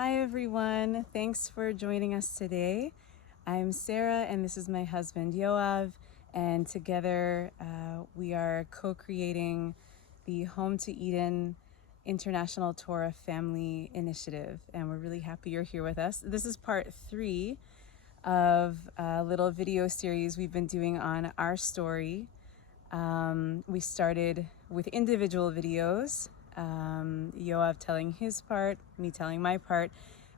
Hi everyone, thanks for joining us today. I'm Sarah and this is my husband Yoav, and together we are co-creating the Home to Eden International Torah Family Initiative, and we're really happy you're here with us. This is part 3 of a little video series we've been doing on our story. We started with individual videos, Yoav telling his part, me telling my part,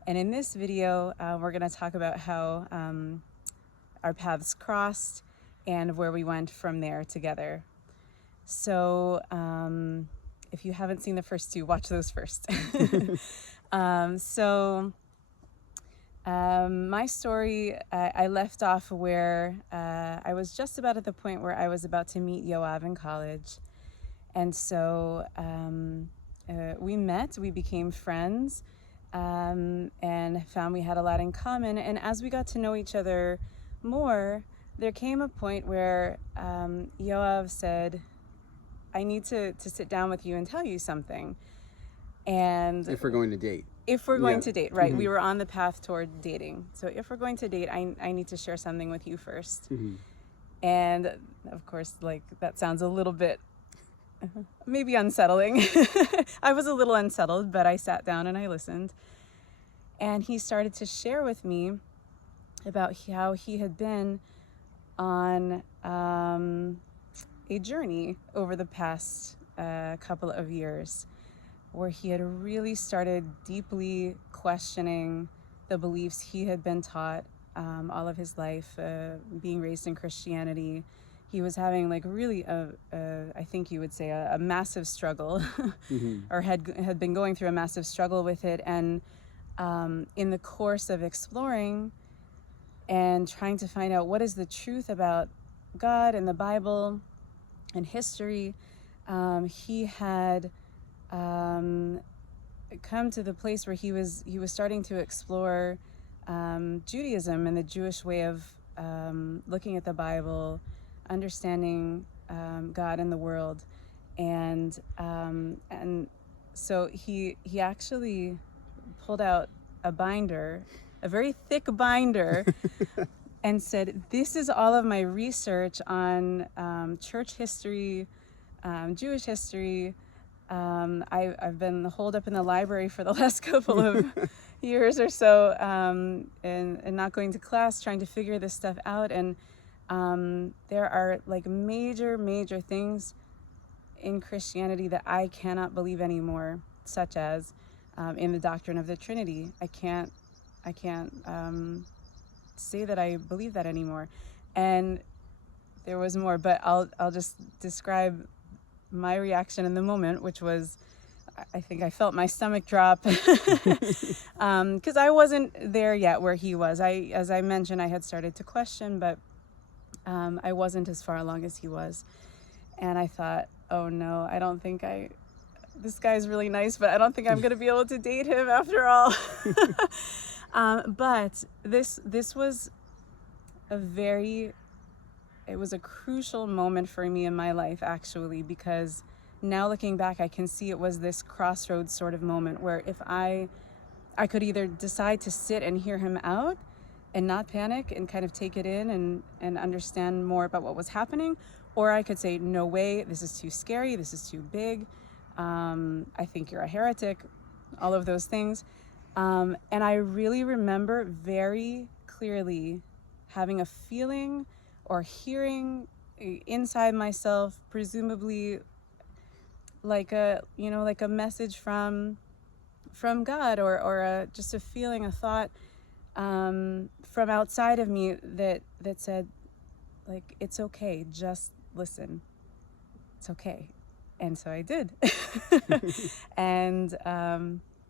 and in this video we're going to talk about how our paths crossed and where we went from there together. So if you haven't seen the first two, watch those first. My story, I left off where I was just about at the point where I was about to meet Yoav in college. And so we met, we became friends, and found we had a lot in common. And as we got to know each other more, there came a point where Yoav said, I need to sit down with you and tell you something. And if we're going to date. If we're going to date, right. Mm-hmm. We were on the path toward dating. So if we're going to date, I need to share something with you first. Mm-hmm. And of course, like, that sounds a little bit maybe unsettling. I was a little unsettled, but I sat down and I listened. And he started to share with me about how he had been on a journey over the past couple of years, where he had really started deeply questioning the beliefs he had been taught all of his life, being raised in Christianity. He was having like really I think you would say a massive struggle, mm-hmm. or had been going through a massive struggle with it. And in the course of exploring and trying to find out what is the truth about God and the Bible and history, he had come to the place where he was starting to explore Judaism and the Jewish way of looking at the Bible, understanding God and the world, and so he actually pulled out a binder, a very thick binder, and said, "This is all of my research on church history, Jewish history." I've been holed up in the library for the last couple of years or so, and not going to class, trying to figure this stuff out. And there are like major things in Christianity that I cannot believe anymore, such as in the doctrine of the Trinity. I can't say that I believe that anymore. And there was more, but I'll just describe my reaction in the moment, which was, I think I felt my stomach drop, because I wasn't there yet where he was. As I mentioned, I had started to question, but I wasn't as far along as he was. And I thought, oh no, I don't think this guy's really nice, but I don't think I'm going to be able to date him after all. But this was it was a crucial moment for me in my life, actually, because now looking back, I can see it was this crossroads sort of moment where if I could either decide to sit and hear him out and not panic and kind of take it in and understand more about what was happening, or I could say, no way, this is too scary, this is too big, I think you're a heretic, all of those things. And I really remember very clearly having a feeling or hearing inside myself, presumably like a message from God, or just a feeling, a thought from outside of me that said, like, it's okay, just listen, it's okay. And so I did. And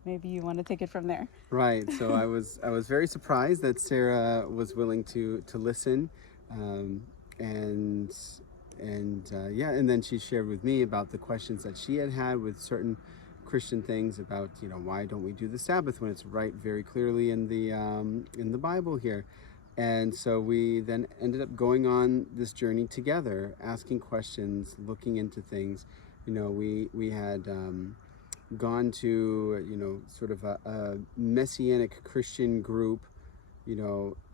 maybe you want to take it from there. Right. So I was very surprised that Sarah was willing to listen, and then she shared with me about the questions that she had with certain Christian things about, why don't we do the Sabbath when it's right very clearly in the Bible here. And so we then ended up going on this journey together, asking questions, looking into things. We had gone to, sort of a messianic Christian group,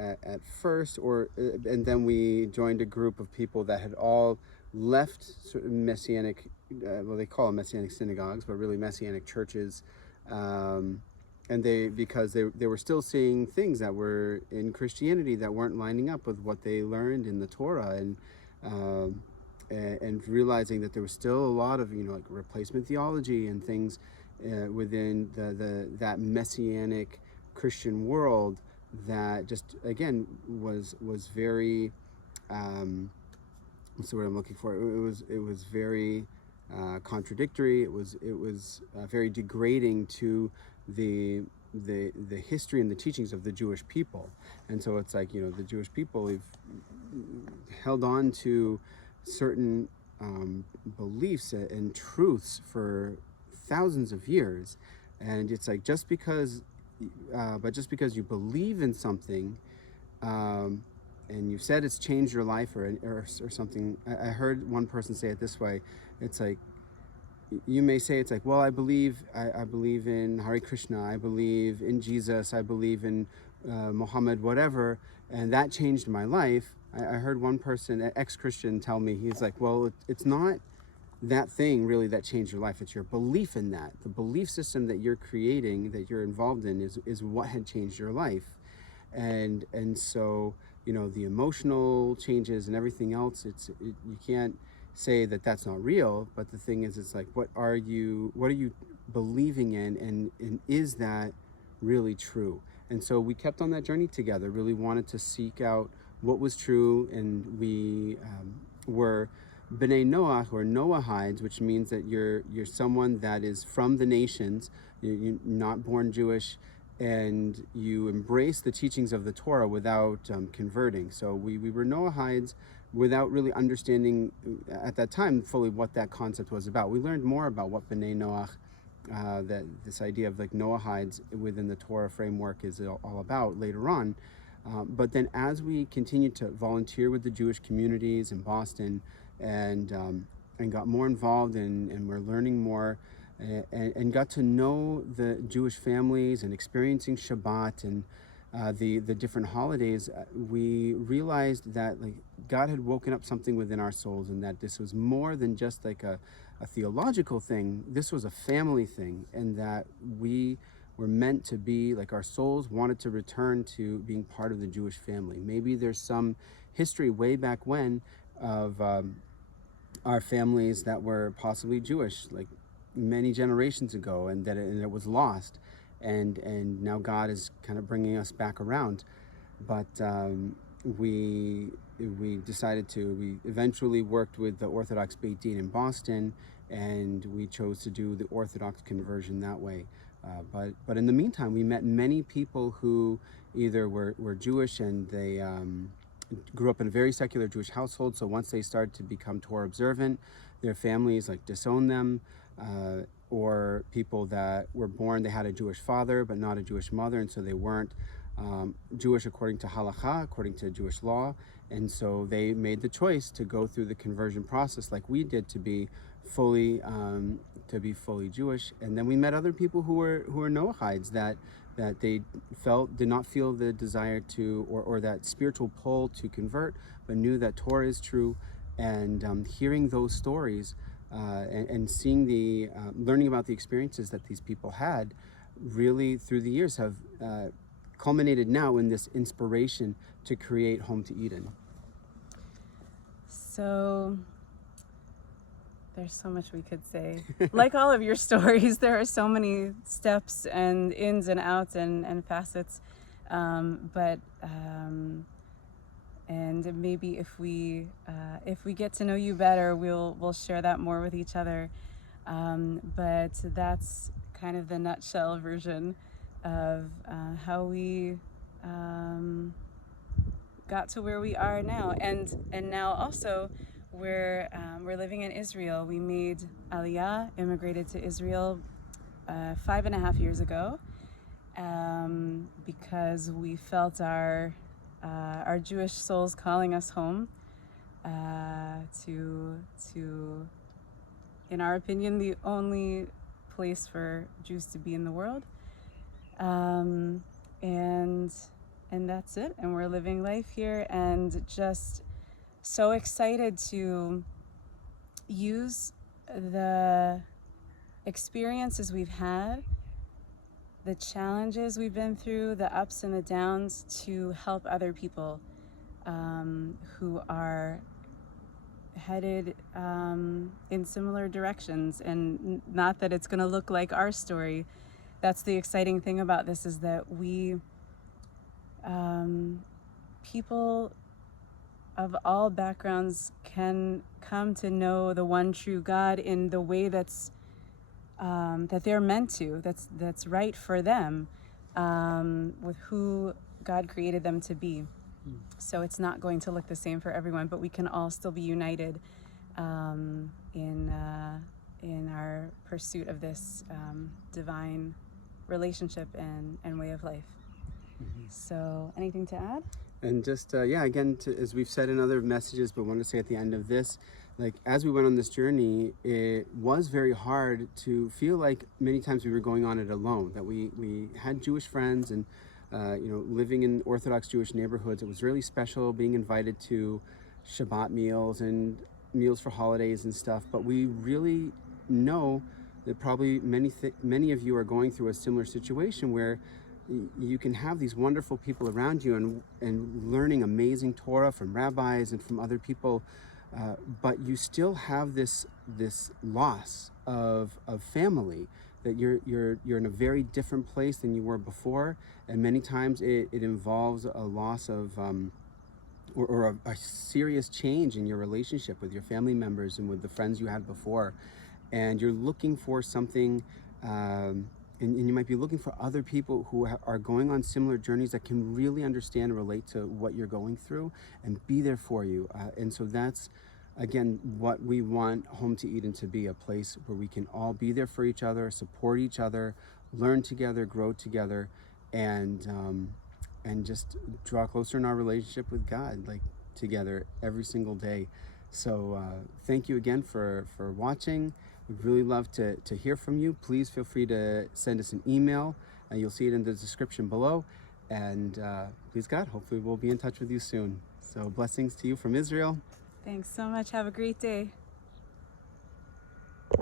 at first, and then we joined a group of people that had all left sort of messianic, well, they call them messianic synagogues, but really messianic churches, and because they were still seeing things that were in Christianity that weren't lining up with what they learned in the Torah, and realizing that there was still a lot of like replacement theology and things within that messianic Christian world that just again was very what's the word I'm looking for? It was very contradictory. It was very degrading to the history and the teachings of the Jewish people. And so it's like, the Jewish people have held on to certain beliefs and truths for thousands of years, and it's like just because you believe in something, and you've said it's changed your life or something. I heard one person say it this way. It's like, you may say, it's like, well, I believe in Hare Krishna, I believe in Jesus, I believe in Muhammad, whatever, and that changed my life. I heard one person, an ex-Christian, tell me, he's like, well, it's not that thing really that changed your life, it's your belief in that. The belief system that you're creating, that you're involved in, is what had changed your life. And so, the emotional changes and everything else, you can't say that that's not real, but the thing is, it's like, what are you believing in, and is that really true? And so we kept on that journey together, really wanted to seek out what was true, and we were B'nai Noach, or Noahides, which means that you're someone that is from the nations, you're not born Jewish, and you embrace the teachings of the Torah without converting. So we were Noahides without really understanding at that time fully what that concept was about. We learned more about what B'nai Noach, this idea of like Noahides within the Torah framework is all about later on. But then as we continued to volunteer with the Jewish communities in Boston, and got more involved, and we're learning more, and got to know the Jewish families and experiencing Shabbat and the different holidays, we realized that like God had woken up something within our souls, and that this was more than just like a theological thing. This was a family thing, and that we were meant to be, like, our souls wanted to return to being part of the Jewish family. Maybe there's some history way back when of our families that were possibly Jewish, like many generations ago, and that it was lost, and now God is kind of bringing us back around. But we eventually worked with the Orthodox Beit Din in Boston, and we chose to do the Orthodox conversion that way. But in the meantime, we met many people who either were Jewish, and they grew up in a very secular Jewish household. So once they started to become Torah observant, their families like disowned them, or people that were born, they had a Jewish father but not a Jewish mother, and so they weren't Jewish according to halakha, according to Jewish law, and so they made the choice to go through the conversion process like we did, to be fully Jewish. And then we met other people who were Noahides, that they did not feel the desire to, or that spiritual pull to convert, but knew that Torah is true. And hearing those stories and seeing learning about the experiences that these people had, really through the years have culminated now in this inspiration to create Home to Eden. So there's so much we could say. Like all of your stories, there are so many steps and ins and outs and facets. And maybe if we get to know you better, we'll share that more with each other. But that's kind of the nutshell version of how we got to where we are now. And now also we're living in Israel. We made Aliyah, immigrated to Israel 5.5 years ago, because we felt our Jewish souls calling us home to, in our opinion, the only place for Jews to be in the world. And that's it. And we're living life here, and just so excited to use the experiences we've had, the challenges we've been through, the ups and the downs, to help other people who are headed in similar directions. And not that it's going to look like our story. That's the exciting thing about this, is that we, people of all backgrounds, can come to know the one true God in the way that's that they're meant to, that's right for them, with who God created them to be. So it's not going to look the same for everyone, but we can all still be united in our pursuit of this divine relationship and way of life. So, anything to add? And just, again, as we've said in other messages, but want to say at the end of this, like, as we went on this journey, it was very hard to feel like many times we were going on it alone, that we had Jewish friends, and, living in Orthodox Jewish neighborhoods, it was really special being invited to Shabbat meals and meals for holidays and stuff. But we really know that probably many of you are going through a similar situation where you can have these wonderful people around you and learning amazing Torah from rabbis and from other people, but you still have this loss of family, that you're in a very different place than you were before, and many times it involves a loss of or a serious change in your relationship with your family members and with the friends you had before, and you're looking for something. And you might be looking for other people who are going on similar journeys that can really understand and relate to what you're going through and be there for you. And so that's, again, what we want Home to Eden to be, a place where we can all be there for each other, support each other, learn together, grow together, and just draw closer in our relationship with God, like together every single day. So thank you again for watching. We'd really love to hear from you. Please feel free to send us an email. You'll see it in the description below. And please God, hopefully we'll be in touch with you soon. So blessings to you from Israel. Thanks so much. Have a great day.